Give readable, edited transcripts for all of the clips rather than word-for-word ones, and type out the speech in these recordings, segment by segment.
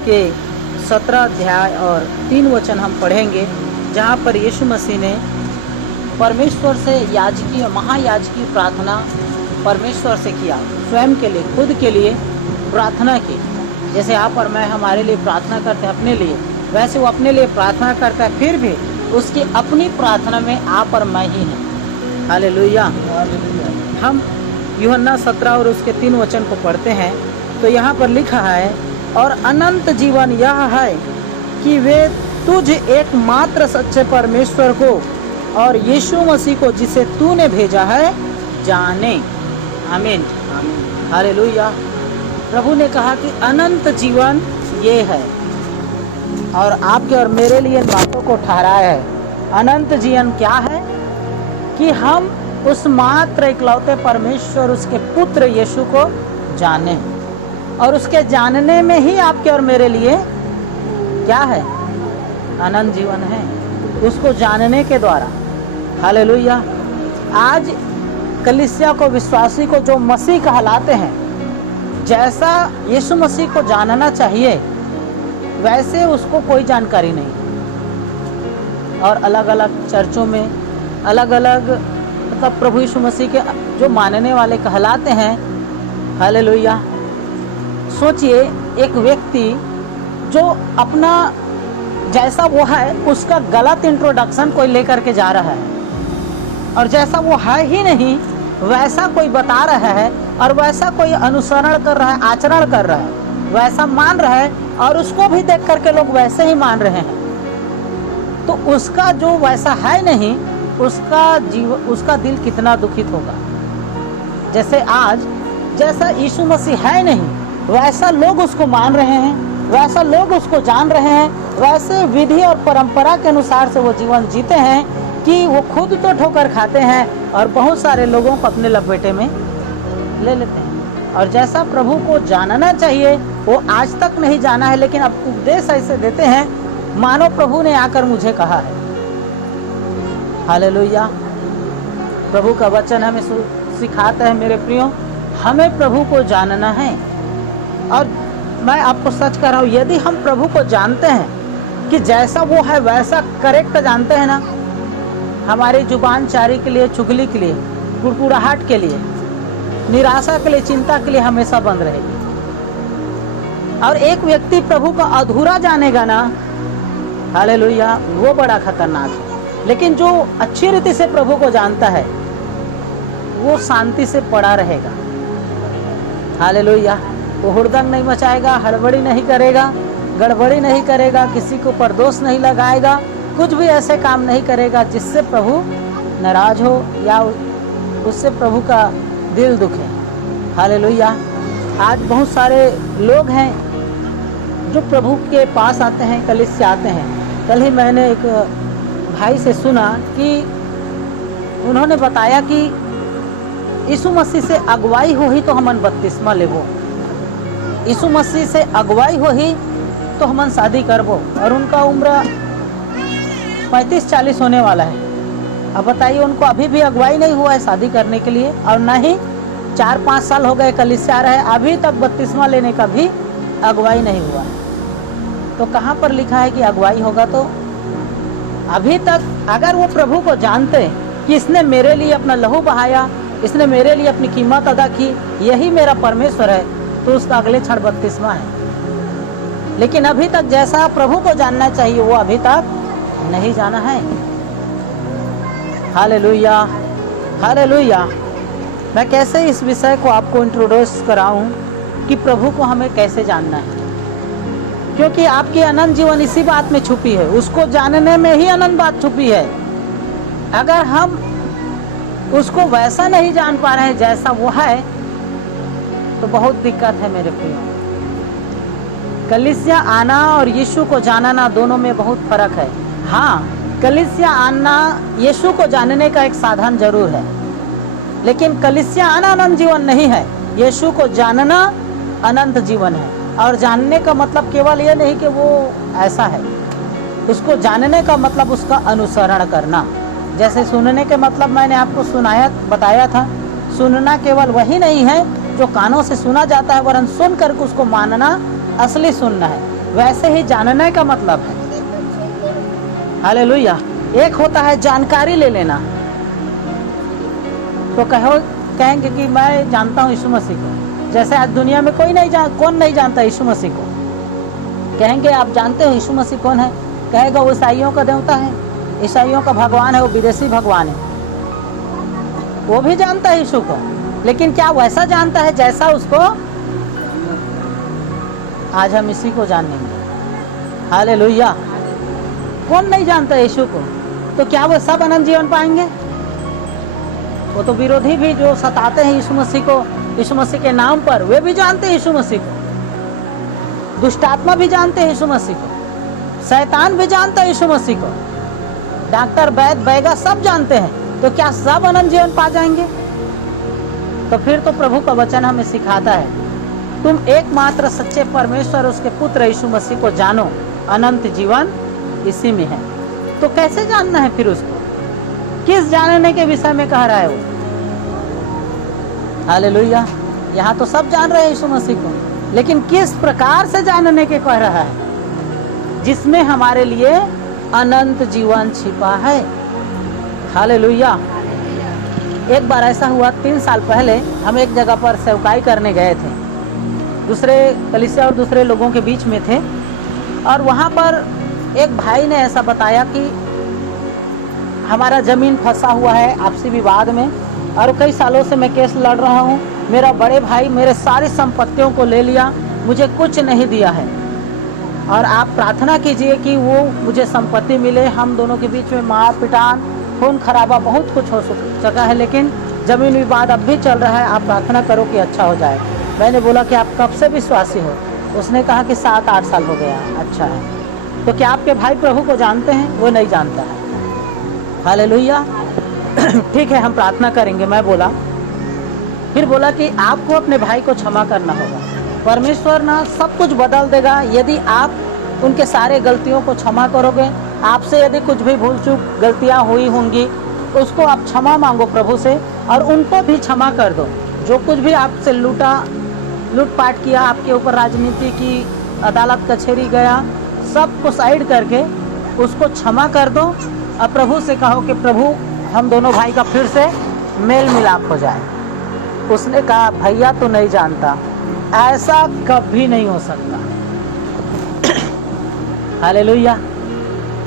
उसके 17 अध्याय और 3 वचन हम पढ़ेंगे, जहाँ पर यीशु मसीह ने परमेश्वर से याजकीय महायाजकीय प्रार्थना परमेश्वर से किया, स्वयं के लिए, खुद के लिए प्रार्थना की। जैसे आप और मैं हमारे लिए प्रार्थना करते हैं अपने लिए, वैसे वो अपने लिए प्रार्थना करता है, फिर भी उसकी अपनी प्रार्थना में आप और मैं ही हैं। हालेलुया। हम यूहन्ना 17 और उसके 3 वचन को पढ़ते हैं तो यहाँ पर लिखा है, और अनंत जीवन यह है कि वे तुझ एकमात्र सच्चे परमेश्वर को और यीशु मसीह को जिसे तूने भेजा है जाने। आमीन, हालेलुया। प्रभु ने कहा कि अनंत जीवन ये है, और आपके और मेरे लिए इन बातों को ठहराया है। अनंत जीवन क्या है? कि हम उस मात्र इकलौते परमेश्वर, उसके पुत्र यीशु को जाने, और उसके जानने में ही आपके और मेरे लिए क्या है? अनंत जीवन है, उसको जानने के द्वारा। हालेलुया। आज कलीसिया को, विश्वासी को, जो मसीह कहलाते हैं, जैसा यीशु मसीह को जानना चाहिए वैसे उसको कोई जानकारी नहीं। और अलग अलग चर्चों में अलग अलग मतलब प्रभु यीशु मसीह के जो मानने वाले कहलाते हैं, हालेलुया। सोचिए, एक व्यक्ति जो अपना जैसा वो है उसका गलत इंट्रोडक्शन कोई लेकर के जा रहा है, और जैसा वो है ही नहीं वैसा कोई बता रहा है, और वैसा कोई अनुसरण कर रहा है, आचरण कर रहा है, वैसा मान रहा है, और उसको भी देख करके लोग वैसे ही मान रहे हैं, तो उसका जो वैसा है नहीं, उसका दिल कितना दुखित होगा। जैसे आज जैसा यीशु मसीह है नहीं वैसा लोग उसको मान रहे हैं, वैसा लोग उसको जान रहे हैं, वैसे विधि और परंपरा के अनुसार से वो जीवन जीते हैं कि वो खुद तो ठोकर खाते हैं और बहुत सारे लोगों को अपने लपेटे में ले लेते हैं। और जैसा प्रभु को जानना चाहिए वो आज तक नहीं जाना है, लेकिन अब उपदेश ऐसे देते हैं मानो प्रभु ने आकर मुझे कहा है। हालेलुया। प्रभु का वचन हमें सिखाता है, मेरे प्रियो, हमें प्रभु को जानना है। और मैं आपको सच कह रहा हूँ, यदि हम प्रभु को जानते हैं कि जैसा वो है वैसा करेक्ट जानते हैं ना, हमारी जुबान चारी के लिए, चुगली के लिए, कुड़कुड़ाहट के लिए, निराशा के लिए, चिंता के लिए हमेशा बंद रहेगी। और एक व्यक्ति प्रभु का अधूरा जानेगा ना, हालेलुया, वो बड़ा खतरनाक है। लेकिन जो अच्छी रीति से प्रभु को जानता है वो शांति से पड़ा रहेगा। हालेलुया। वो हुड़दंग नहीं मचाएगा, हड़बड़ी नहीं करेगा, गड़बड़ी नहीं करेगा, किसी को ऊपर दोष नहीं लगाएगा, कुछ भी ऐसे काम नहीं करेगा जिससे प्रभु नाराज हो या उससे प्रभु का दिल दुखे। हालेलुया। आज बहुत सारे लोग हैं जो प्रभु के पास आते हैं, कलीसिया आते हैं। कल ही मैंने एक भाई से सुना कि उन्होंने बताया कि यीशु मसीह से अगुवाई हो ही तो हमन बपतिस्मा लेबो, यीशु मसीह से अगुवाई हो ही तो हमन शादी करबो, और उनका उम्र 35-40 होने वाला है। अब बताइए, उनको अभी भी अगुवाई नहीं हुआ है शादी करने के लिए, और न ही 4-5 साल हो गए कलीसिया आ रहे हैं, अभी तक बपतिस्मा लेने का भी अगुवाई नहीं हुआ है। तो कहाँ पर लिखा है कि अगुवाई होगा? तो अभी तक अगर वो प्रभु को जानते कि इसने मेरे लिए अपना लहू बहाया, इसने मेरे लिए अपनी कीमत अदा की, यही मेरा परमेश्वर है, तो उसका अगले क्षण बपतिस्मा है। लेकिन अभी तक जैसा प्रभु को जानना चाहिए वो अभी तक नहीं जाना है। Hallelujah, hallelujah. मैं कैसे इस विषय को आपको इंट्रोड्यूस कराऊं कि प्रभु को हमें कैसे जानना है, क्योंकि आपकी अनंत जीवन इसी बात में छुपी है, उसको जानने में ही अनंत बात छुपी है। अगर हम उसको वैसा नहीं जान पा रहे हैं जैसा वो है तो बहुत दिक्कत है मेरे प्रियो। कलीसिया आना और यीशु को जानना दोनों में बहुत फर्क है। हाँ, कलीसिया आना यीशु को जानने का एक साधन जरूर है, लेकिन कलीसिया आना अनंत जीवन नहीं है। यीशु को जानना अनंत जीवन है। और जानने का मतलब केवल ये नहीं कि वो ऐसा है, उसको जानने का मतलब उसका अनुसरण करना। जैसे सुनने के मतलब मैंने आपको बताया था, सुनना केवल वही नहीं है जो कानों से सुना जाता है, वरन सुन करके उसको मानना असली सुनना है। वैसे ही जानने का मतलब है। हालेलुया। एक होता है जानकारी ले लेना, तो कहेंगे कि मैं जानता हूँ यीशु मसीह को। जैसे आज दुनिया में कौन नहीं जानता यीशु मसीह को। कहेंगे आप जानते हो यीशु मसीह कौन है? कहेगा वो ईसाइयों का देवता है, ईसाइयों का भगवान है, वो विदेशी भगवान है। वो भी जानता है यीशु को, लेकिन क्या वैसा जानता है जैसा उसको? आज हम इसी को जानेंगे। हालेलुया। कौन नहीं जानता यीशु को? तो क्या वो सब अनंत जीवन पाएंगे? वो तो विरोधी भी जो सताते हैं यीशु मसीह को, यीशु मसीह के नाम पर, वे भी जानते हैं यीशु मसीह को। दुष्टात्मा भी जानते हैं यीशु मसीह को, शैतान भी जानता है यीशु मसीह को, डॉक्टर वैद्य बैगा सब जानते हैं। तो क्या सब अनंत जीवन पा जाएंगे? तो फिर तो प्रभु का वचन हमें सिखाता है, तुम एकमात्र सच्चे परमेश्वर उसके पुत्र यीशु मसीह को जानो, अनंत जीवन इसी में है। तो कैसे जानना है फिर उसको? किस जानने के विषय में कह रहा है वो? हालेलुया। यहाँ तो सब जान रहे हैं यीशु मसीह को, लेकिन किस प्रकार से जानने के कह रहा है? जिसमें हमारे लिए अनंत जीवन छिपा है। हालेलुया। एक बार ऐसा हुआ, 3 साल पहले हम एक जगह पर सेवकाई करने गए थे, दूसरे कलीसिया और दूसरे लोगों के बीच में थे। और वहाँ पर एक भाई ने ऐसा बताया कि हमारा ज़मीन फंसा हुआ है आपसी विवाद में, और कई सालों से मैं केस लड़ रहा हूँ। मेरा बड़े भाई मेरे सारी संपत्तियों को ले लिया, मुझे कुछ नहीं दिया है, और आप प्रार्थना कीजिए कि वो मुझे संपत्ति मिले। हम दोनों के बीच में मार पिटान, खून खराबा, बहुत कुछ हो चुका है, लेकिन ज़मीन विवाद अब भी चल रहा है। आप प्रार्थना करो कि अच्छा हो जाए। मैंने बोला कि आप कब से विश्वासी हो? उसने कहा कि 7-8 साल हो गया। अच्छा है। तो क्या आपके भाई प्रभु को जानते हैं? वो नहीं जानता है। हालेलुया। ठीक है, हम प्रार्थना करेंगे। मैं बोला, फिर बोला कि आपको अपने भाई को क्षमा करना होगा। परमेश्वर ना सब कुछ बदल देगा यदि आप उनके सारे गलतियों को क्षमा करोगे। आपसे यदि कुछ भी भूल चूक गलतियाँ हुई होंगी, उसको आप क्षमा मांगो प्रभु से, और उनको भी क्षमा कर दो। जो कुछ भी आपसे लूटपाट किया, आपके ऊपर राजनीति की, अदालत कचहरी गया, सबको साइड करके उसको क्षमा कर दो, और प्रभु से कहो कि प्रभु हम दोनों भाई का फिर से मेल मिलाप हो जाए। उसने कहा भैया तो नहीं जानता, ऐसा कभी नहीं हो सकता। हालेलुया।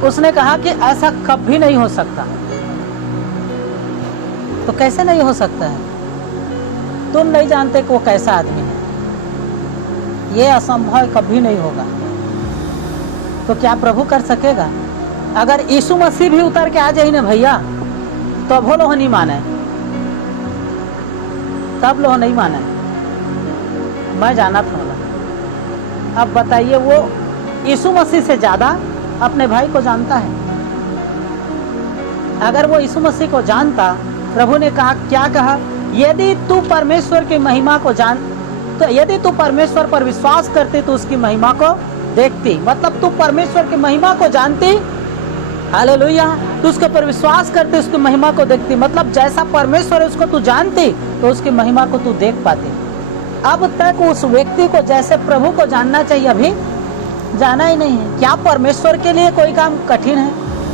उसने कहा कि ऐसा कभी नहीं हो सकता। तो कैसे नहीं हो सकता है? तुम नहीं जानते कि वो कैसा आदमी है, ये असंभव कभी नहीं होगा। तो क्या प्रभु कर सकेगा? अगर यीशु मसीह भी उतर के आ जाए ना भैया, तो अब वो लोग नहीं माने, तब लोग नहीं माने। मैं जाना था। अब बताइए, वो यीशु मसीह से ज़्यादा अपने भाई को जानता है। अगर वो यीशु मसीह को जानता, प्रभु ने कहा, क्या कहा? यदि तू परमेश्वर की महिमा को जान, तो यदि तू परमेश्वर पर विश्वास करती तो उसकी महिमा को देखती। मतलब तू परमेश्वर की महिमा को जानती, हालेलुया, तू उसके ऊपर विश्वास करती, उसकी महिमा को देखती। मतलब जैसा परमेश्वर है उसको तू जानती, तो उसकी महिमा को तू देख पाती। अब तक उस व्यक्ति को जैसे प्रभु को जानना चाहिए, अभी जाना ही नहीं है। क्या परमेश्वर के लिए कोई काम कठिन है?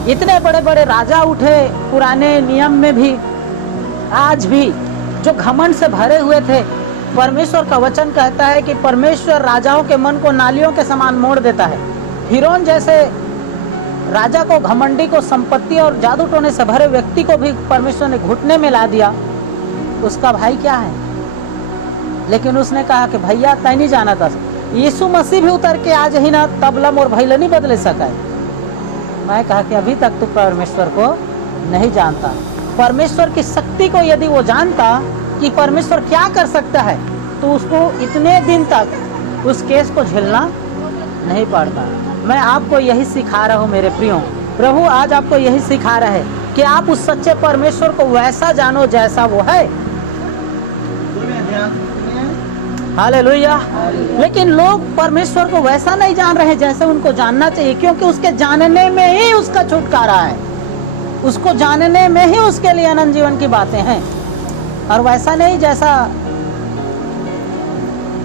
इतने बड़े बड़े राजा उठे पुराने नियम में भी, आज भी, जो घमंड से भरे हुए थे। परमेश्वर का वचन कहता है कि परमेश्वर राजाओं के मन को नालियों के समान मोड़ देता है। फिरौन जैसे राजा को, घमंडी को, संपत्ति और जादू टोने से भरे व्यक्ति को भी परमेश्वर ने घुटने में ला दिया। उसका भाई क्या है? लेकिन उसने कहा कि भैया तय नहीं जाना था। यीशु मसीह भी उतर के आज ही ना, तबलम और भैला नहीं बदले सका है। मैं कहा कि अभी तक तू परमेश्वर को नहीं जानता। परमेश्वर की शक्ति को यदि वो जानता कि परमेश्वर क्या कर सकता है, तो उसको इतने दिन तक उस केस को झेलना नहीं पड़ता। मैं आपको यही सिखा रहा हूँ मेरे प्रियो। प्रभु आज आपको यही सिखा रहा है कि आप उस सच्चे परमेश्वर को वैसा जानो जैसा वो है। हालेलुया। लेकिन लोग परमेश्वर को वैसा नहीं जान रहे जैसे उनको जानना चाहिए, क्योंकि उसके जानने में ही उसका छुटकारा है, उसको जानने में ही उसके लिए अनंत जीवन की बातें हैं, और वैसा नहीं जैसा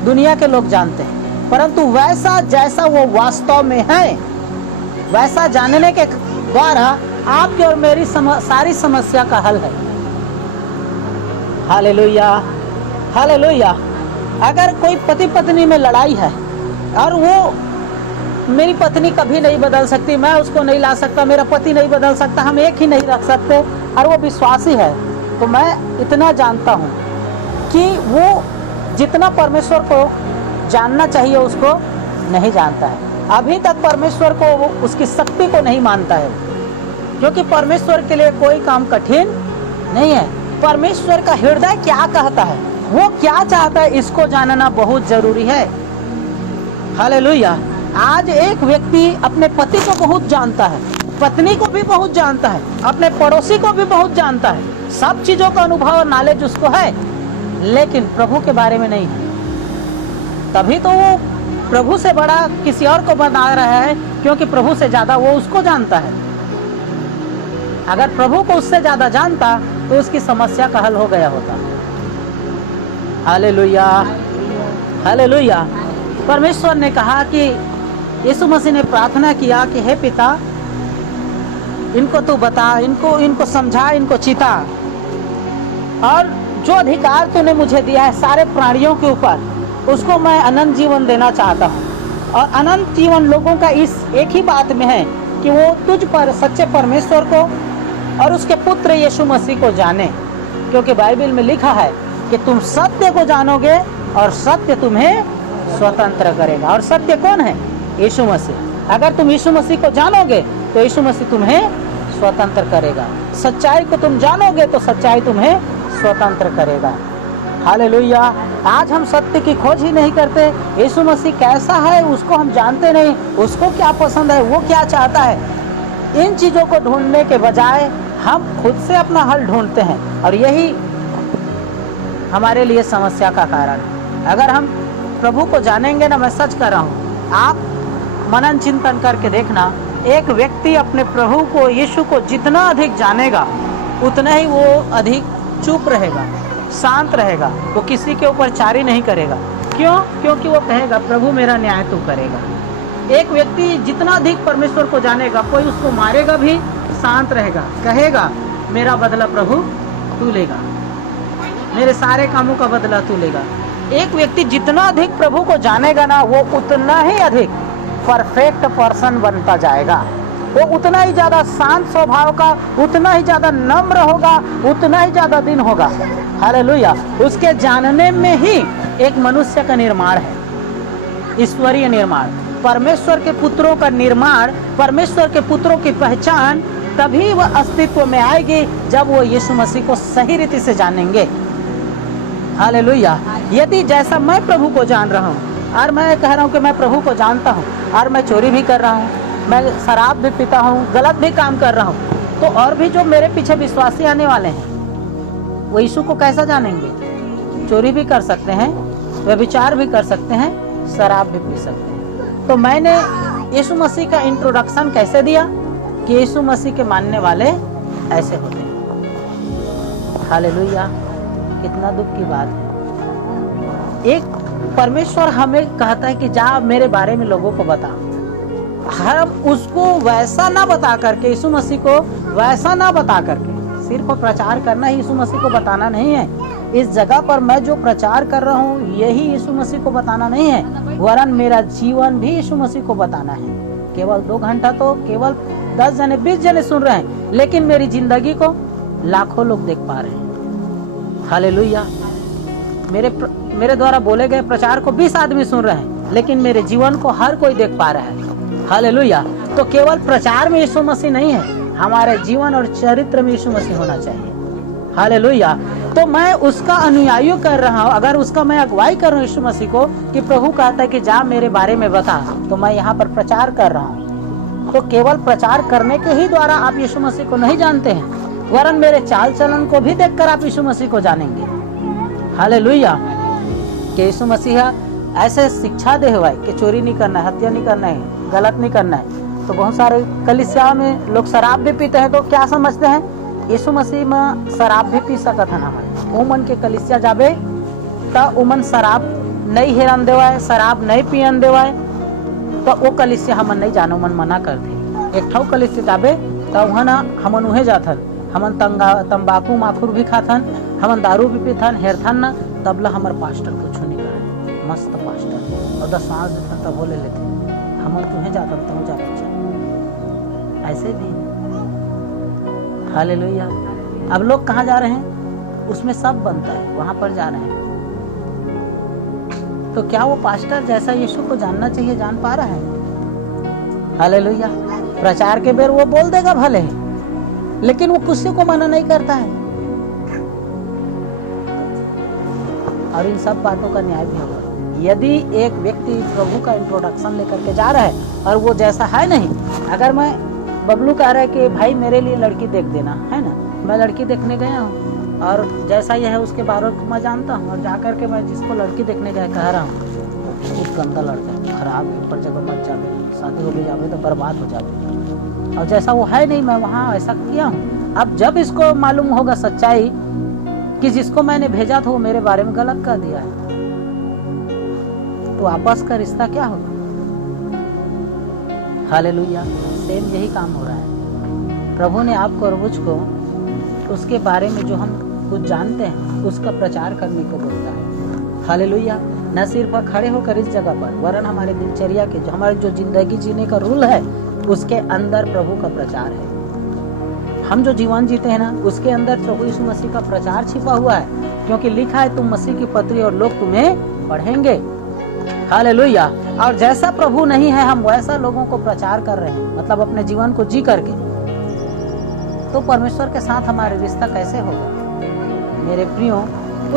दुनिया के लोग जानते हैं। परंतु वैसा जैसा वो वास्तव में है, वैसा जानने के द्वारा आपकी और मेरी सारी समस्या का हल है। Hallelujah, hallelujah. अगर कोई पति पत्नी में लड़ाई है और वो, मेरी पत्नी कभी नहीं बदल सकती, मैं उसको नहीं ला सकता, मेरा पति नहीं बदल सकता, हम एक ही नहीं रख सकते, और वो विश्वासी है, तो मैं इतना जानता हूँ कि वो जितना परमेश्वर को जानना चाहिए उसको नहीं जानता है। अभी तक परमेश्वर को, वो उसकी शक्ति को नहीं मानता है, क्योंकि परमेश्वर के लिए कोई काम कठिन नहीं है। परमेश्वर का हृदय क्या कहता है, वो क्या चाहता है, इसको जानना बहुत जरूरी है। हालेलुया। आज एक व्यक्ति अपने पति को बहुत जानता है, पत्नी को भी बहुत जानता है, अपने पड़ोसी को भी बहुत जानता है, सब चीजों का अनुभव और नॉलेज उसको है, लेकिन प्रभु के बारे में नहीं है। तभी तो वो प्रभु से बड़ा किसी और को बना रहा है, क्योंकि प्रभु से ज्यादा वो उसको जानता है। अगर प्रभु को उससे ज्यादा जानता तो उसकी समस्या का हल हो गया होता। Hallelujah, hallelujah. परमेश्वर ने कहा कि यीशु मसीह ने प्रार्थना किया कि हे पिता, इनको तू बता, इनको समझा, इनको चिता, और जो अधिकार तूने मुझे दिया है सारे प्राणियों के ऊपर, उसको मैं अनंत जीवन देना चाहता हूँ। और अनंत जीवन लोगों का इस एक ही बात में है कि वो तुझ पर, सच्चे परमेश्वर को और उसके पुत्र यीशु मसीह को जाने, क्योंकि बाइबल में लिखा है कि तुम सत्य को जानोगे और सत्य तुम्हें स्वतंत्र करेगा। और सत्य कौन है? यीशु मसीह। अगर तुम यीशु मसीह को जानोगे तो यीशु मसीह तुम्हें स्वतंत्र करेगा। सच्चाई को तुम जानोगे तो सच्चाई तुम्हें स्वतंत्र करेगा। हालेलुया। आज हम सत्य की खोज ही नहीं करते। यीशु मसीह कैसा है उसको हम जानते नहीं, उसको क्या पसंद है, वो क्या चाहता है। इन चीज़ों को ढूंढने के बजाय हम खुद से अपना हल ढूंढते हैं, और यही हमारे लिए समस्या का कारण है। अगर हम प्रभु को जानेंगे ना, मैं सच कर रहा हूँ, आप मनन चिंतन करके देखना, एक व्यक्ति अपने प्रभु को, यीशु को जितना अधिक जानेगा उतना ही वो अधिक चुप रहेगा, शांत रहेगा, वो किसी के ऊपर चारी नहीं करेगा। क्यों? क्योंकि वो कहेगा प्रभु मेरा न्याय तू करेगा। एक व्यक्ति जितना अधिक परमेश्वर को जानेगा, कोई उसको मारेगा भी शांत रहेगा, कहेगा मेरा बदला प्रभु तू लेगा, मेरे सारे कामों का बदला तू लेगा। एक व्यक्ति जितना अधिक प्रभु को जानेगा ना, वो उतना ही अधिक परफेक्ट पर्सन बनता जाएगा। वो उतना ही ज्यादा शांत स्वभाव का, उतना ही ज्यादा नम्र होगा, उतना ही ज्यादा दिन होगा। हालेलुया। उसके जानने में ही एक मनुष्य का निर्माण है, ईश्वरीय निर्माण, परमेश्वर के पुत्रों का निर्माण, परमेश्वर के पुत्रों की पहचान तभी वह अस्तित्व में आएगी जब वो यीशु मसीह को सही रीति से जानेंगे। हालेलुया। यदि जैसा मैं प्रभु को जान रहा हूँ और मैं कह रहा हूँ कि मैं प्रभु को जानता हूँ, और मैं चोरी भी कर रहा हूँ, मैं शराब भी पीता हूँ, गलत भी काम कर रहा हूँ, तो और भी जो मेरे पीछे विश्वासी आने वाले हैं वो यीशु को कैसा जानेंगे? चोरी भी कर सकते हैं, व्यभिचार भी कर सकते हैं, शराब भी पी सकते हैं। तो मैंने यीशु मसीह का इंट्रोडक्शन कैसे दिया कि यीशु मसीह के मानने वाले ऐसे होते हैं। हालेलुया। कितना दुख की बात है। एक परमेश्वर हमें कहता है कि जा मेरे बारे में लोगों को बता। हम उसको वैसा ना बता करके, यीशु मसीह को वैसा ना बता करके, सिर्फ प्रचार करना ही यीशु मसीह को बताना नहीं है। इस जगह पर मैं जो प्रचार कर रहा हूँ यही यीशु मसीह को बताना नहीं है, वरन मेरा जीवन भी यीशु मसीह को बताना है। केवल 2 घंटा तो केवल 10 जने 20 जने सुन रहे हैं, लेकिन मेरी जिंदगी को लाखों लोग देख पा रहे हैं। हालेलुया। मेरे द्वारा बोले गए प्रचार को 20 आदमी सुन रहे हैं, लेकिन मेरे जीवन को हर कोई देख पा रहा है। हालेलुया। तो केवल प्रचार में यीशु मसीह नहीं है, हमारे जीवन और चरित्र में यीशु मसीह होना चाहिए। हालेलुया। तो मैं उसका अनुयायी कर रहा हूँ, अगर उसका मैं अगुवाई कर रहा हूँ यीशु मसीह को, कि प्रभु कहता है कि जा मेरे बारे में बता, तो मैं यहाँ पर प्रचार कर रहा हूँ। तो केवल प्रचार करने के ही द्वारा आप यीशु मसीह को नहीं जानते हैं, वरन मेरे चाल चलन को भी देखकर आप यीशु मसीह को जानेंगे। हालेलुया। कि यीशु मसीह ऐसे शिक्षा दे हुआ है कि चोरी नहीं करना है, हत्या नहीं करना है, गलत नहीं करना है। तो बहुत सारे कलीसिया में लोग शराब भी पीते हैं, तो क्या समझते हैं यीशु मसीह में शराब भी पी सकत है ना। उमन के कलीसिया जाबे तो उमन शराब नहीं हेरन देवाए, शराब नहीं पियन देवाए, तो वो कलिसिया हमन नहीं जानो, मन मना कर दे। एक ठो कलिसिया जाबे तो वहाँ ना हमन उहे जाथन, हमन तंबाकू माखुर भी खाथन, हमन दारू भी पीथन, हेरथन ना, तबला हमार पास्टर कुछ नहीं करे, मस्त पास्टर और 10 सांस देथन तब बोले लेते, हमन तुहे जाथन तुम जा बच्चा, ऐसे भी। हालेलुया। अब लोग कहाँ जा रहे हैं? उसमें सब बनता है, वहां पर जा रहे हैं। तो क्या वो पास्टर जैसा यीशु को जानना चाहिए जान पा रहा है? हालेलुया। प्रचार के बेर वो बोल देगा भले, लेकिन वो किसी को मना नहीं करता है। और इन सब बातों का न्याय भी होगा। यदि एक व्यक्ति प्रभु का इंट्रोडक्शन लेकर के जा रहा है और वो जैसा है नहीं, अगर मैं बबलू कह रहा है कि भाई मेरे लिए लड़की देख देना, है ना, मैं लड़की देखने गया हूँ और जैसा यह है उसके बारे में मैं जानता हूँ, और जाकर के मैं जिसको लड़की देखने गया कह रहा हूँ बहुत गंदा लड़का है, खराब है, ऊपर जगह मत जावे, शादी हो भी जावे तो बर्बाद हो जावे, और जैसा वो है नहीं मैं वहाँ ऐसा किया हूँ। अब जब इसको मालूम होगा सच्चाई कि जिसको मैंने भेजा था वो मेरे बारे में गलत कर दिया है, तो आपस का रिश्ता क्या होगा? हालेलुया। सेम यही काम हो रहा है। प्रभु ने आपको और मुझको उसके बारे में जो हम कुछ जानते हैं उसका प्रचार करने को बोलता है। हालेलुया। न सिर्फ खड़े होकर इस जगह पर, वरन हमारे दिनचर्या के जो हमारे जो जिंदगी जीने का रूल है उसके अंदर प्रभु का प्रचार है। हम जो जीवन जीते हैं ना उसके अंदर प्रभु यीशु मसीह का प्रचार छिपा हुआ है, क्योंकि लिखा है तुम मसीह की पत्री और लोग तुम्हें पढ़ेंगे। हालेलुया। और जैसा प्रभु नहीं है हम वैसा लोगों को प्रचार कर रहे हैं, मतलब अपने जीवन को जी करके, तो परमेश्वर के साथ हमारे रिश्ता कैसे होगा? मेरे प्रियो,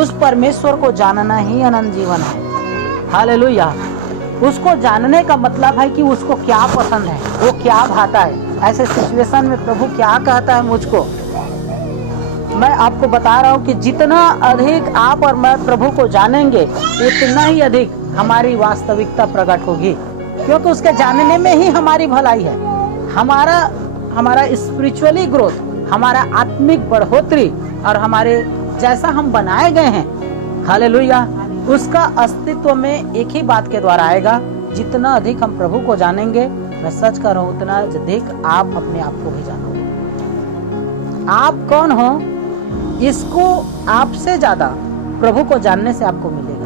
उस परमेश्वर को जानना ही अनंत जीवन है। हालेलुया। उसको जानने का मतलब है कि उसको क्या पसंद है, वो क्या भाता है। ऐसे सिचुएशन में प्रभु क्या कहता है मुझको, मैं आपको बता रहा हूँ कि जितना अधिक आप और मैं प्रभु को जानेंगे उतना ही अधिक हमारी वास्तविकता प्रकट होगी, क्योंकि उसके जानने में ही हमारी भलाई है। हमारा स्पिरिचुअली ग्रोथ, हमारा आत्मिक बढ़ोतरी और हमारे जैसा हम बनाए गए हैं, हालेलुया, उसका अस्तित्व में एक ही बात के द्वारा आएगा। जितना अधिक हम प्रभु को जानेंगे, मैं सच कर रहा हूँ, उतना अधिक आप अपने आप को भी जानोगे। आप कौन हो इसको आपसे ज्यादा प्रभु को जानने से आपको मिलेगा।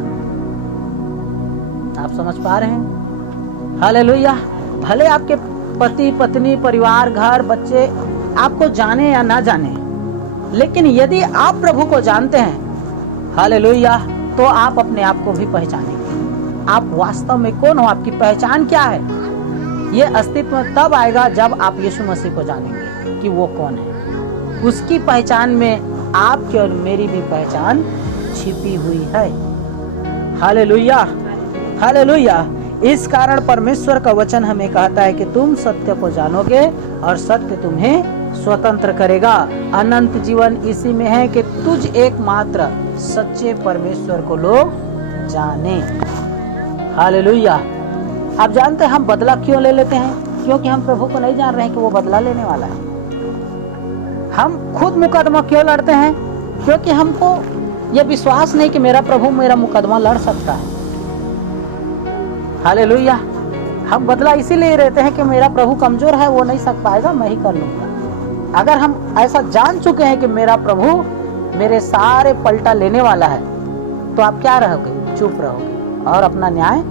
आप समझ पा रहे हैं? हालेलुया। भले आपके पति पत्नी परिवार घर बच्चे आपको जाने या ना जाने, लेकिन यदि आप प्रभु को जानते हैं, हालेलुया, तो आप अपने आप को भी पहचानेंगे। आप वास्तव में कौन हो, आपकी पहचान क्या है, ये अस्तित्व तब आएगा जब आप यीशु मसीह को जानेंगे कि वो कौन है। उसकी पहचान में आपकी और मेरी भी पहचान छिपी हुई है। Hallelujah, hallelujah. इस कारण परमेश्वर का वचन हमें कहता है कि तुम सत्य को जानोगे और सत्य तुम्हें स्वतंत्र करेगा। अनंत जीवन इसी में है कि तुझ एकमात्र सच्चे परमेश्वर को लोग जाने। हालेलुया। आप जानते हैं हम बदला क्यों ले लेते हैं? क्योंकि हम प्रभु को नहीं जान रहे हैं कि वो बदला लेने वाला है। हम खुद मुकदमा क्यों लड़ते हैं? क्योंकि हमको ये विश्वास नहीं कि मेरा प्रभु मेरा मुकदमा लड़ सकता है। हालेलुया। हम बदला इसीलिए रहते हैं कि मेरा प्रभु कमजोर है, वो नहीं सक पाएगा, मैं ही कर लूंगा। अगर हम ऐसा जान चुके हैं कि मेरा प्रभु मेरे सारे पलटा लेने वाला है, तो आप क्या रहोगे? चुप रहोगे और अपना न्याय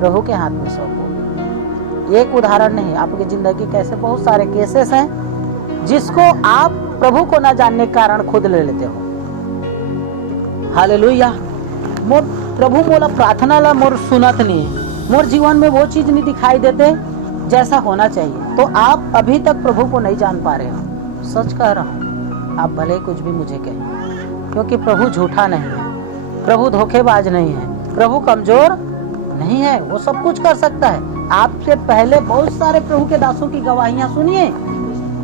प्रभु के हाथ में सौंपोगे। एक उदाहरण नहीं, आपकी जिंदगी के ऐसे बहुत सारे केसेस हैं जिसको आप प्रभु को न जानने के कारण खुद ले लेते हो। हालेलुया। मोर प्रभु मोला प्रार्थना ला मोर सुनत नहीं, मोर जीवन में वो चीज नहीं दिखाई देते जैसा होना चाहिए, तो आप अभी तक प्रभु को नहीं जान पा रहे हो। सच कह रहा हूँ, आप भले कुछ भी मुझे कहें, क्योंकि प्रभु झूठा नहीं है, प्रभु धोखेबाज नहीं है, प्रभु कमजोर नहीं है, वो सब कुछ कर सकता है। आपसे पहले बहुत सारे प्रभु के दासों की गवाहियां सुनिए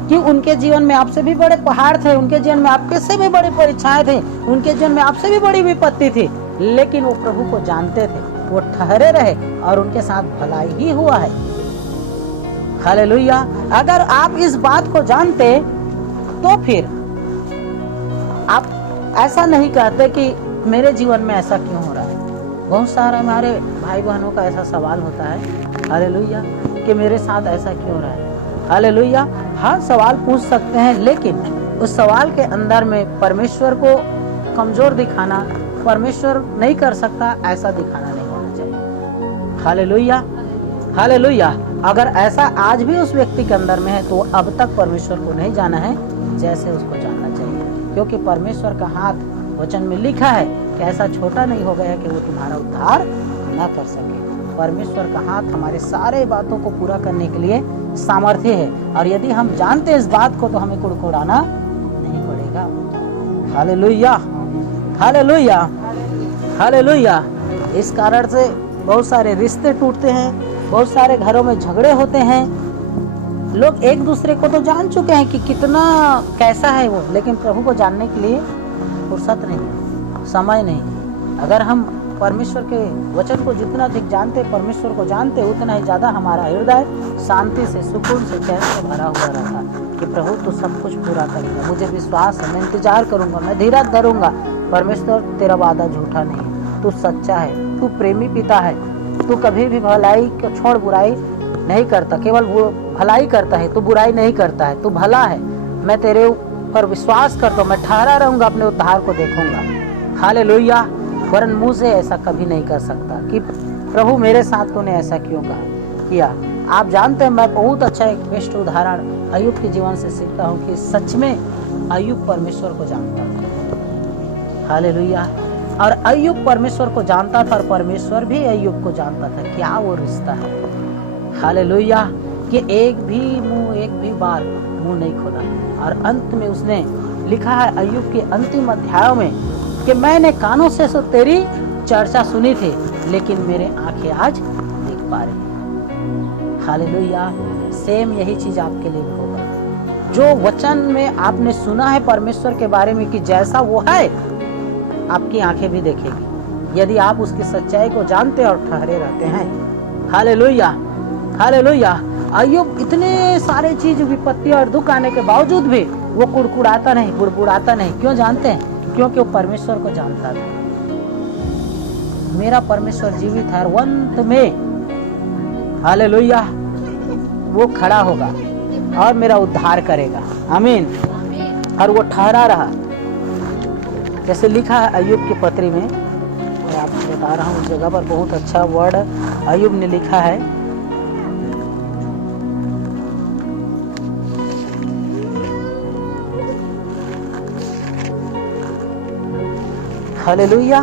कि उनके जीवन में आपसे भी बड़े पहाड़ थे, उनके जीवन में आपके से भी बड़ी परीक्षाएं थे, उनके जीवन में आपसे भी बड़ी विपत्ति थी, लेकिन वो प्रभु को जानते थे, वो ठहरे रहे और उनके साथ भलाई ही हुआ है। हालेलुया। अगर आप इस बात को जानते तो फिर आप ऐसा नहीं कहते कि मेरे जीवन में ऐसा क्यों हो रहा है। बहुत सारा हमारे भाई बहनों का ऐसा सवाल होता है, हालेलुया, कि मेरे साथ ऐसा क्यों रहा है। हालेलुया, हाँ सवाल पूछ सकते हैं, लेकिन उस सवाल के अंदर में परमेश्वर को कमजोर दिखाना, परमेश्वर नहीं कर सकता ऐसा दिखाना नहीं होना चाहिए। Hallelujah, hallelujah. अगर ऐसा आज भी उस व्यक्ति के अंदर में है तो अब तक परमेश्वर को नहीं जाना है जैसे उसको जानना चाहिए, क्योंकि परमेश्वर का हाथ वचन में लिखा है कि ऐसा छोटा नहीं हो गया कि वो तुम्हारा उद्धार न कर सके। परमेश्वर का हाथ हमारे सारे बातों को पूरा करने के लिए सामर्थ्य है, और यदि हम जानते हैं इस बात को तो हमें कुड़कुड़ाना नहीं पड़ेगा। Hallelujah, hallelujah, hallelujah. इस कारण से बहुत सारे रिश्ते टूटते हैं, बहुत सारे घरों में झगड़े होते हैं। लोग एक दूसरे को तो जान चुके हैं कि कितना कैसा है वो, लेकिन प्रभु को जानने के लिए फुर्सत नहीं, समय नहीं। अगर हम परमेश्वर के वचन को जितना अधिक जानते, परमेश्वर को जानते, उतना ही ज्यादा हमारा हृदय शांति से, सुकून से, चैन से भरा हुआ रहता कि प्रभु तो सब कुछ पूरा करेगा। मुझे विश्वास है, मैं इंतजार करूंगा, मैं धीरज धरूंगा। परमेश्वर तेरा वादा झूठा नहीं है, तू सच्चा है, तू प्रेमी पिता है, तू कभी भी भलाई को छोड़ बुराई नहीं करता, केवल वो भलाई करता है, तू बुराई नहीं करता है, तू भला है। मैं तेरे पर विश्वास करता हूँ, मैं ठहरा रहूंगा, अपने उद्धार को देखूंगा। हालेलुया। वरन मुँह से ऐसा कभी नहीं कर सकता कि प्रभु मेरे साथ तूने ऐसा क्यों किया। आप जानते हैं, मैं बहुत अच्छा एक बेस्ट उदाहरण अय्यूब के जीवन से सीखता हूँ कि सच में अय्यूब परमेश्वर को जानता था। हालेलुया। और अय्यूब परमेश्वर को जानता था और परमेश्वर भी अय्यूब को जानता था। क्या वो रिश्ता है। हालेलुया। कि एक भी बार मुंह नहीं खोला। और अंत में उसने लिखा है अय्यूब के अंतिम अध्यायों में कि मैंने कानों से तो तेरी चर्चा सुनी थी, लेकिन मेरे आंखें आज देख पा रही। हालेलुया। सेम यही चीज आपके लिए होगा। जो वचन में आपने सुना है परमेश्वर के बारे में कि जैसा वो है, आपकी आंखें भी देखेगी यदि आप उसकी सच्चाई को जानते और ठहरे रहते हैं। Hallelujah, hallelujah. अय्यूब इतने सारे चीज, विपत्ति और दुख आने के बावजूद भी वो कुड़कुड़ाता नहीं, बुड़बुड़ाता नहीं। क्यों जानते हैं? क्योंकि वो परमेश्वर को जानता था। मेरा परमेश्वर जीवित है, अंत में हालेलुया वो खड़ा होगा और मेरा उद्धार करेगा। आमीन। और वो ठहरा रहा, जैसे लिखा है अय्यूब की पत्री में। मैं आपको बता रहा हूँ, उस जगह पर बहुत अच्छा वर्ड अय्यूब ने लिखा है। हालेलुया,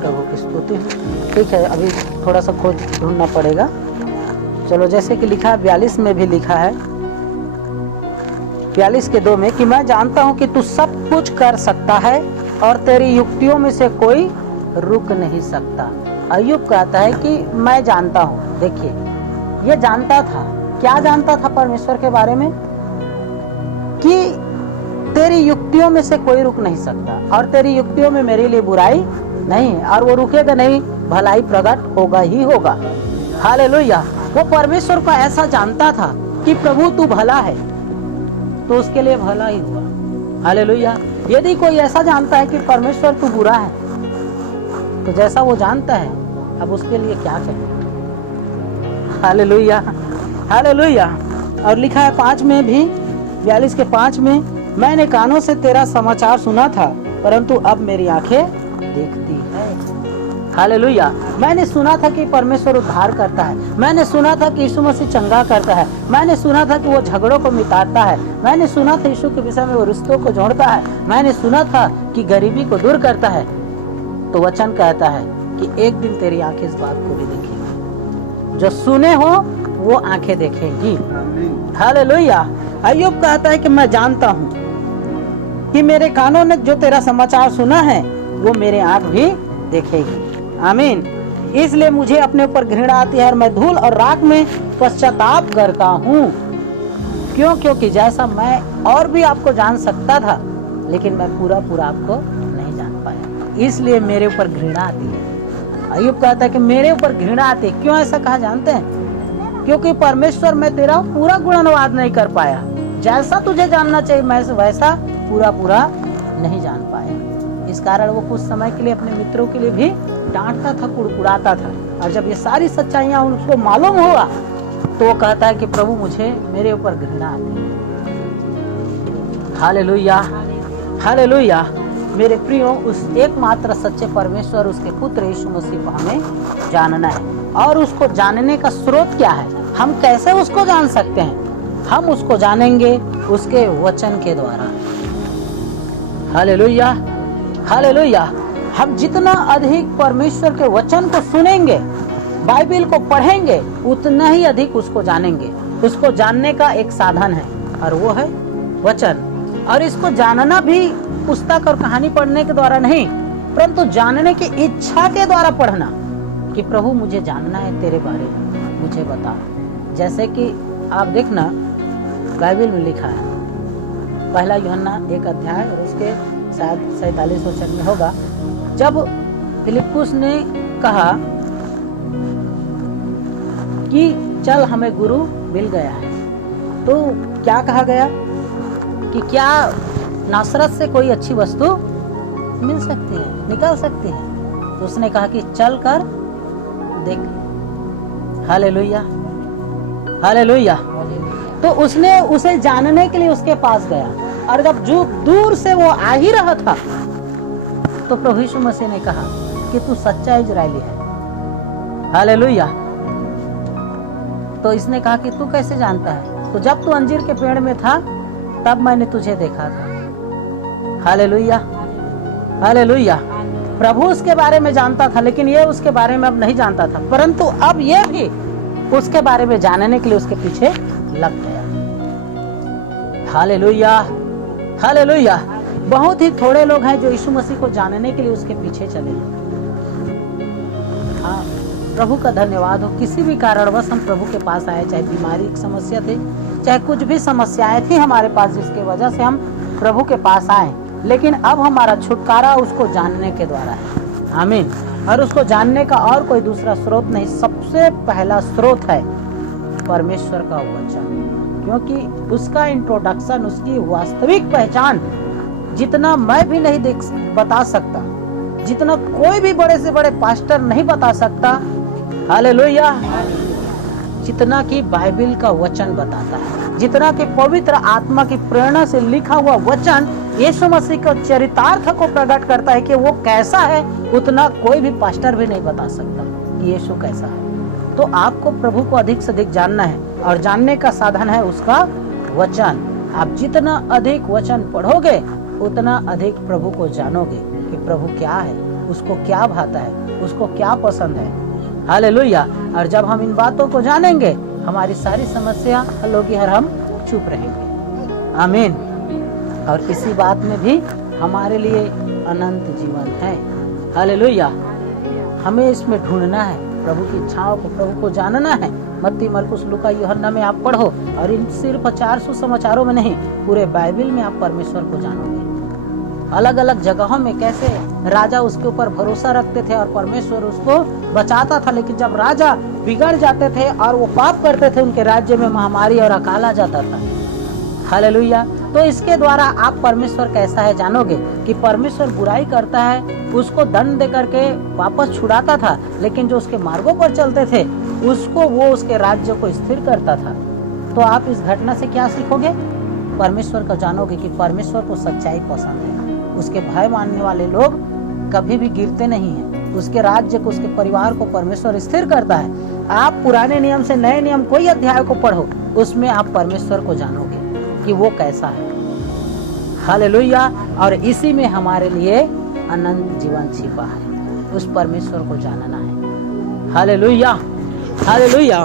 प्रभु की स्तुति। ठीक है, अभी थोड़ा सा खोज ढूंढना पड़ेगा। चलो, जैसे कि लिखा है 42 में भी लिखा है, 42 के 2 में कि मैं जानता हूं कि तू सब कुछ कर सकता है और तेरी युक्तियों में से कोई रुक नहीं सकता। अय्यूब कहता है कि मैं जानता हूं। देखिए, ये जानता था। क्या जानता था परमेश्वर के बारे में? कि तेरी युक्तियों में से कोई रुक नहीं सकता और तेरी युक्तियों में मेरे लिए बुराई नहीं है, और वो रुकेगा नहीं, भलाई प्रकट होगा ही होगा। हालेलुया। वो परमेश्वर को ऐसा जानता था कि प्रभु तू भला है, तो उसके लिए भला ही हुआ। हालेलुया। यदि कोई ऐसा जानता है कि परमेश्वर तू बुरा है, तो जैसा वो जानता है, अब उसके लिए क्या करें। Hallelujah, hallelujah. और लिखा है 5 में भी, 42 के 5 में, मैंने कानों से तेरा समाचार सुना था, परंतु अब मेरी आंखें देखती है। हालेलुया। मैंने सुना था कि परमेश्वर उद्धार करता है, मैंने सुना था कि यीशु मसीह चंगा करता है, मैंने सुना था कि वो झगड़ों को मिटाता है, मैंने सुना था यीशु के विषय में वो रिश्तों को जोड़ता है, मैंने सुना था कि गरीबी को दूर करता है। तो वचन कहता है कि एक दिन तेरी आंखें इस बात को भी देखेंगी। जो सुने हो वो आंखें देखेंगी। हालेलुया। अय्यूब कहता है कि मैं जानता हूँ कि मेरे कानों ने जो तेरा समाचार सुना है वो मेरे आंख भी देखेगी। आमीन। इसलिए मुझे अपने ऊपर घृणा आती है और मैं धूल और राख में पश्चाताप करता हूँ। क्यों? क्योंकि जैसा मैं और भी आपको जान सकता था, लेकिन मैं पूरा आपको नहीं जान पाया, इसलिए मेरे ऊपर घृणा आती है। अय्यूब कहता है कि मेरे ऊपर घृणा आती है। क्यों ऐसा कहा जानते हैं? क्योंकि परमेश्वर, मैं तेरा पूरा गुणानुवाद नहीं कर पाया। जैसा तुझे जानना चाहिए मैं वैसा पूरा नहीं जान पाया। इस कारण वो कुछ समय के लिए अपने मित्रों के लिए भी डांटता था, कुड़कुड़ाता था। और जब ये सारी सच्चाइयां उसको मालूम हुआ तो वो कहता है कि प्रभु मुझे मेरे ऊपर घृणा आती है। Hallelujah, hallelujah. मेरे प्रियो, उस एकमात्र सच्चे परमेश्वर, उसके पुत्र यीशु मसीह को हमें जानना है। और उसको जानने का स्रोत क्या है, हम कैसे उसको जान सकते हैं? हम उसको जानेंगे उसके वचन के द्वारा। Hallelujah, hallelujah. हम जितना अधिक परमेश्वर के वचन को सुनेंगे, बाइबल को पढ़ेंगे, उतना ही अधिक उसको जानेंगे। उसको जानने का एक साधन है और वो है वचन। और इसको जानना भी पुस्तक और कहानी पढ़ने के द्वारा नहीं, परंतु जानने की इच्छा के द्वारा पढ़ना, कि प्रभु मुझे जानना है तेरे बारे में, मुझे बता। जैसे कि आप देखना, बाइबल में लिखा है, पहला यूहन्ना 1 अध्याय और उसके शायद 47 वचन में होगा, जब फिलिप्पुस ने कहा कि चल हमें गुरु मिल गया है, तो क्या कहा गया कि क्या नासरत से कोई अच्छी वस्तु मिल सकती है, निकल सकती है? तो उसने कहा कि चल कर देख। Hallelujah, hallelujah. तो उसने उसे जानने के लिए उसके पास गया, और जब जो दूर से वो आ ही रहा था तो प्रभु यीशु मसीह ने कहा कि तू सच्चा इजरायली है। हालेलुया। तो इसने कहा कि तू कैसे जानता है? तो जब तू अंजीर के पेड़ में था तब मैंने तुझे देखा था। Hallelujah, hallelujah. प्रभु उसके बारे में जानता था, लेकिन ये उसके बारे में अब नहीं जानता था, परंतु अब ये भी उसके बारे में जानने के लिए उसके पीछे लग गया। Hallelujah, hallelujah. बहुत ही थोड़े लोग हैं जो यीशु मसीह को जानने के लिए उसके पीछे चले। हाँ, प्रभु का धन्यवाद हो। किसी भी कारणवश हम प्रभु के पास आए, चाहे बीमारी की समस्या थी, चाहे कुछ भी समस्याएं थी हमारे पास, जिसके वजह से हम प्रभु के पास आए, लेकिन अब हमारा छुटकारा उसको जानने के द्वारा है। आमीन। और उसको जानने का और कोई दूसरा स्रोत नहीं, सबसे पहला स्रोत है परमेश्वर का वचन, क्योंकि उसका इंट्रोडक्शन, उसकी वास्तविक पहचान जितना मैं भी नहीं बता सकता, जितना कोई भी बड़े से बड़े पास्टर नहीं बता सकता, हालेलुया, जितना कि बाइबल का वचन बताता है, जितना कि पवित्र आत्मा की प्रेरणा से लिखा हुआ वचन यीशु मसीह का चरितार्थ को प्रकट करता है कि वो कैसा है, उतना कोई भी पास्टर भी नहीं बता सकता कि यीशु कैसा है। तो आपको प्रभु को अधिक से अधिक जानना है, और जानने का साधन है उसका वचन। आप जितना अधिक वचन पढ़ोगे उतना अधिक प्रभु को जानोगे कि प्रभु क्या है, उसको क्या भाता है, उसको क्या पसंद है। हालेलुया। और जब हम इन बातों को जानेंगे, हमारी सारी समस्या हल होगी और हम चुप रहेंगे। आमीन। और इसी बात में भी हमारे लिए अनंत जीवन है। हालेलुया। हमें इसमें ढूंढना है, प्रभु की इच्छाओं को, प्रभु को जानना है। मत्ती, मरकुस, लूका, यूहन्ना में आप पढ़ो, और इन सिर्फ 400 समाचारों में नहीं, पूरे बाइबल में आप परमेश्वर को जानोगे। अलग अलग जगहों में कैसे राजा उसके ऊपर भरोसा रखते थे और परमेश्वर उसको बचाता था, लेकिन जब राजा बिगड़ जाते थे और वो पाप करते थे, उनके राज्य में महामारी और अकाल आ जाता था। हालेलुया। तो इसके द्वारा आप परमेश्वर कैसा है जानोगे, कि परमेश्वर बुराई करता है, उसको दंड दे करके वापस छुड़ाता था, लेकिन जो उसके मार्गों पर चलते थे उसको, वो उसके राज्य को स्थिर करता था। तो आप इस घटना से क्या सीखोगे? परमेश्वर को जानोगे कि परमेश्वर को सच्चाई पसंद है। उसके भय मानने वाले लोग कभी भी गिरते नहीं हैं। उसके राज्य को, उसके परिवार को परमेश्वर स्थिर करता है। आप पुराने नियम से नए नियम कोई अध्याय को पढ़ो, उसमें आप परमेश्वर को जानोगे कि वो कैसा है। हालेलुया। और इसी में हमारे लिए अनंत जीवन छिपा है, उस परमेश्वर को जानना है। Hallelujah, hallelujah.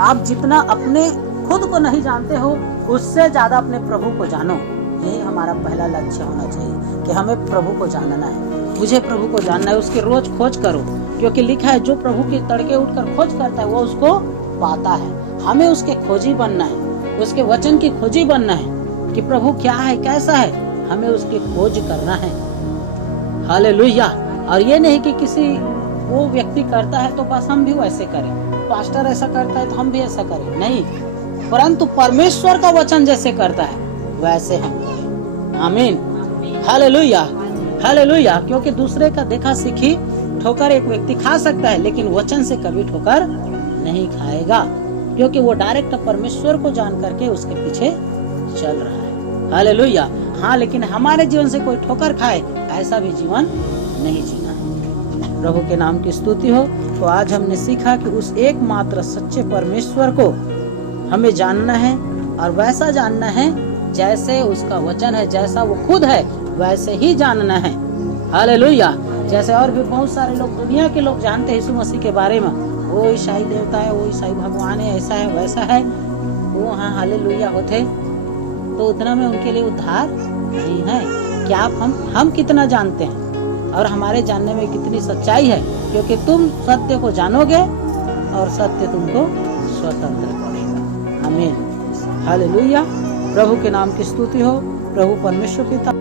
आप जितना अपने खुद को नहीं जानते हो, उससे ज्यादा अपने प्रभु को जानो। यही हमारा पहला लक्ष्य होना चाहिए कि हमें प्रभु को जानना है, मुझे प्रभु को जानना है। उसकी रोज खोज करो, क्योंकि लिखा है जो प्रभु के तड़के उठकर खोज करता है वो उसको पाता है। हमें उसके खोजी बनना है, उसके वचन की खोजी बनना है कि प्रभु क्या है, कैसा है, हमें उसकी खोज करना है। हालेलुया। और ये नहीं कि किसी वो व्यक्ति करता है तो बस हम भी वैसे करें, पास्टर ऐसा करता है तो हम भी ऐसा करें, नहीं, परंतु परमेश्वर का वचन जैसे करता है वैसे हम करें। आमीन। Hallelujah, hallelujah. क्योंकि दूसरे का देखा सीखी ठोकर एक व्यक्ति खा सकता है, लेकिन वचन से कभी ठोकर नहीं खाएगा, क्योंकि वो डायरेक्ट परमेश्वर को जान करके उसके पीछे चल रहा है। हालेलुया। हाँ, लेकिन हमारे जीवन से कोई ठोकर खाए, ऐसा भी जीवन नहीं जीना है। प्रभु के नाम की स्तुति हो। तो आज हमने सीखा कि उस एकमात्र सच्चे परमेश्वर को हमें जानना है, और वैसा जानना है जैसे उसका वचन है, जैसा वो खुद है वैसे ही जानना है। हालेलुया। जैसे और भी बहुत सारे लोग, दुनिया के लोग जानते हैं यीशु मसीह के बारे में, वो ईसाई देवता है, वो ईसाई भगवान है, ऐसा है वैसा है, वो हाँ हालेलुया होते, तो उतना में उनके लिए उद्धार नहीं है। क्या हम कितना जानते हैं और हमारे जानने में कितनी सच्चाई है, क्योंकि तुम सत्य को जानोगे और सत्य तुमको स्वतंत्र करेगा। आमीन। हालेलुया। प्रभु के नाम की स्तुति हो। प्रभु परमेश्वर पिता